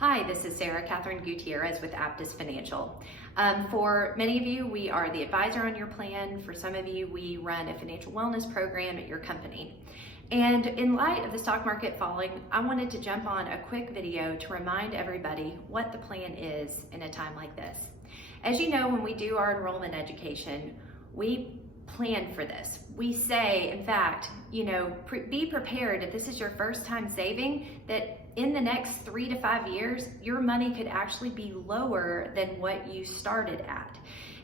Hi, this is Sarah Catherine Gutierrez with Aptus Financial. For many of you, we are the advisor on your plan. For some of you, we run a financial wellness program at your company. And in light of the stock market falling, I wanted to jump on a quick video to remind everybody what the plan is in a time like this. As you know, when we do our enrollment education, we plan for this. We say, in fact, be prepared if this is your first time saving, that in the next 3 to 5 years, your money could actually be lower than what you started at.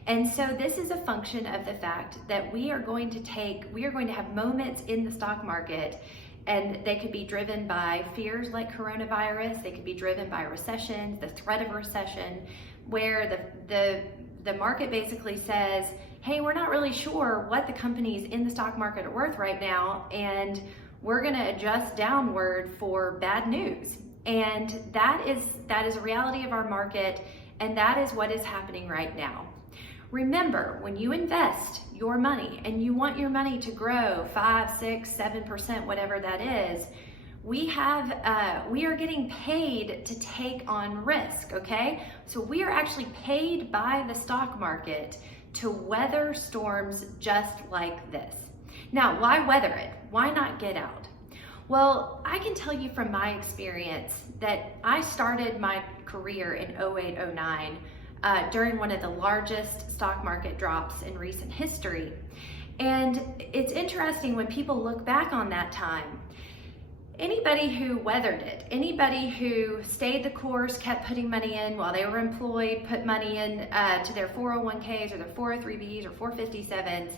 And so this is a function of the fact that we are going to have moments in the stock market, and they could be driven by fears like coronavirus, they could be driven by recession, the threat of a recession, where the market basically says, hey, we're not really sure what the companies in the stock market are worth right now, and we're going to adjust downward for bad news. And that is a reality of our market, and that is what is happening right now. Remember, when you invest your money and you want your money to grow 5, 6, 7%, whatever that is, we are getting paid to take on risk, okay? So we are actually paid by the stock market to weather storms just like this. Now, why weather it? Why not get out? Well, I can tell you from my experience that I started my career in 08, 09 during one of the largest stock market drops in recent history. And it's interesting when people look back on that time. Anybody who weathered it, anybody who stayed the course, kept putting money in while they were employed, put money in to their 401ks or their 403bs or 457s,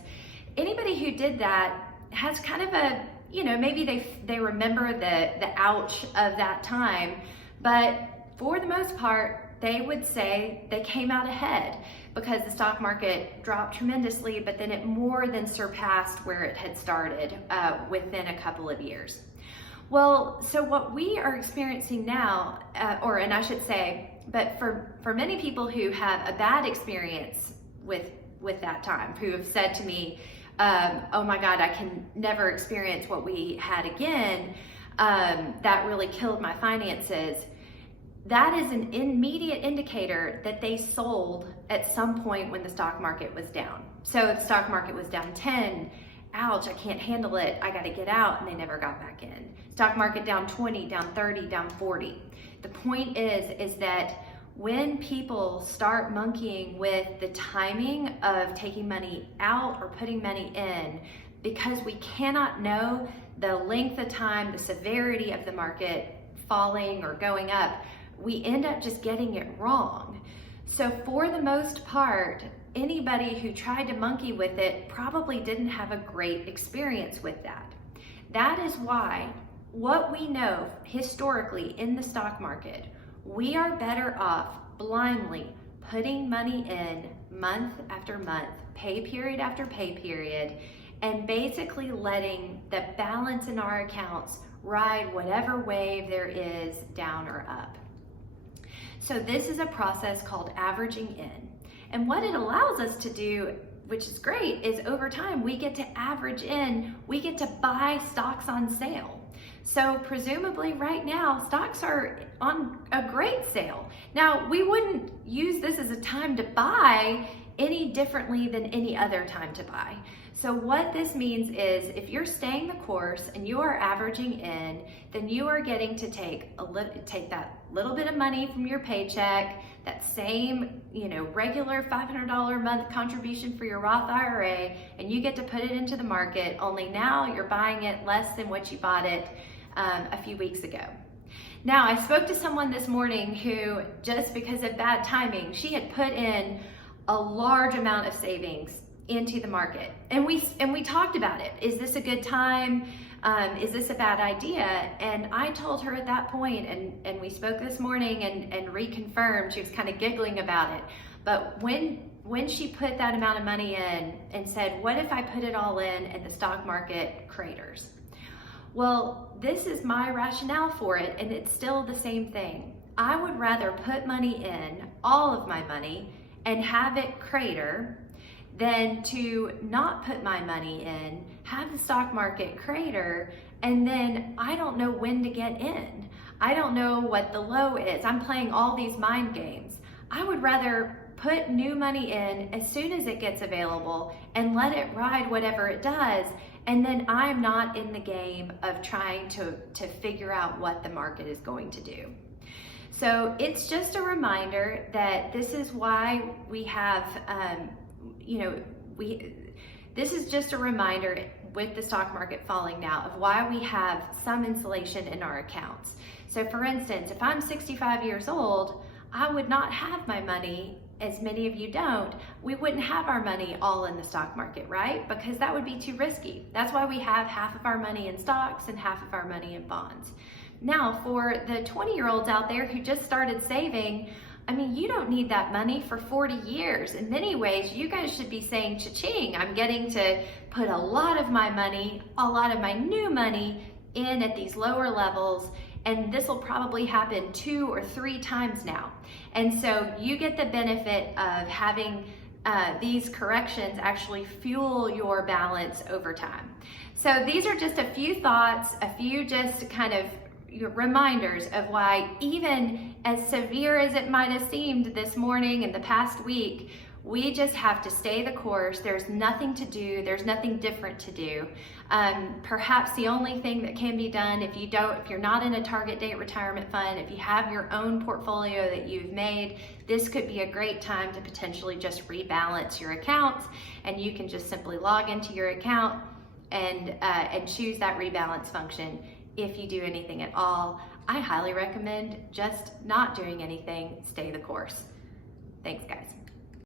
anybody who did that has kind of a, maybe they remember the ouch of that time, but for the most part, they would say they came out ahead because the stock market dropped tremendously, but then it more than surpassed where it had started within a couple of years. Well, so what we are experiencing now, but for many people who have a bad experience with that time, who have said to me, oh my God, I can never experience what we had again, that really killed my finances. That is an immediate indicator that they sold at some point when the stock market was down. So the stock market was down 10, ouch, I can't handle it, I gotta get out, and they never got back in. Stock market down 20, down 30, down 40. The point is that when people start monkeying with the timing of taking money out or putting money in, because we cannot know the length of time, the severity of the market falling or going up, we end up just getting it wrong. So for the most part, anybody who tried to monkey with it probably didn't have a great experience with that. That is why what we know historically in the stock market, we are better off blindly putting money in month after month, pay period after pay period, and basically letting the balance in our accounts ride whatever wave there is down or up. So this is a process called averaging in. And what it allows us to do, which is great, is over time we get to average in, we get to buy stocks on sale. So presumably right now, stocks are on a great sale. Now, we wouldn't use this as a time to buy any differently than any other time to buy. So what this means is if you're staying the course and you are averaging in, then you are getting to take that little bit of money from your paycheck, that same regular $500 a month contribution for your Roth IRA, and you get to put it into the market, only now you're buying it less than what you bought it a few weeks ago. Now, I spoke to someone this morning who, just because of bad timing, she had put in a large amount of savings into the market. And we talked about it. Is this a good time? Is this a bad idea? And I told her at that point, and we spoke this morning and reconfirmed, she was kind of giggling about it. But when she put that amount of money in and said, what if I put it all in and the stock market craters? Well, this is my rationale for it, and it's still the same thing. I would rather put money in, all of my money, and have it crater than to not put my money in, have the stock market crater, and then I don't know when to get in. I don't know what the low is. I'm playing all these mind games. I would rather put new money in as soon as it gets available and let it ride whatever it does, and then I'm not in the game of trying to figure out what the market is going to do. So it's just a reminder that this is why we have, this is just a reminder with the stock market falling now of why we have some insulation in our accounts. So for instance, if I'm 65 years old, I would not have my money, as many of you don't, we wouldn't have our money all in the stock market, right? Because that would be too risky. That's why we have half of our money in stocks and half of our money in bonds. Now, for the 20-year-olds out there who just started saving, I mean, you don't need that money for 40 years. In many ways, you guys should be saying, cha-ching, I'm getting to put a lot of my money, a lot of my new money in at these lower levels, and this will probably happen 2 or 3 times now. And so you get the benefit of having these corrections actually fuel your balance over time. So these are just a few thoughts, a few just kind of reminders of why, even as severe as it might have seemed this morning and the past week, we just have to stay the course. There's nothing to do. There's nothing different to do. Perhaps the only thing that can be done if you're not in a target date retirement fund, if you have your own portfolio that you've made, this could be a great time to potentially just rebalance your accounts, and you can just simply log into your account and choose that rebalance function. If you do anything at all, I highly recommend just not doing anything. Stay the course. Thanks, guys.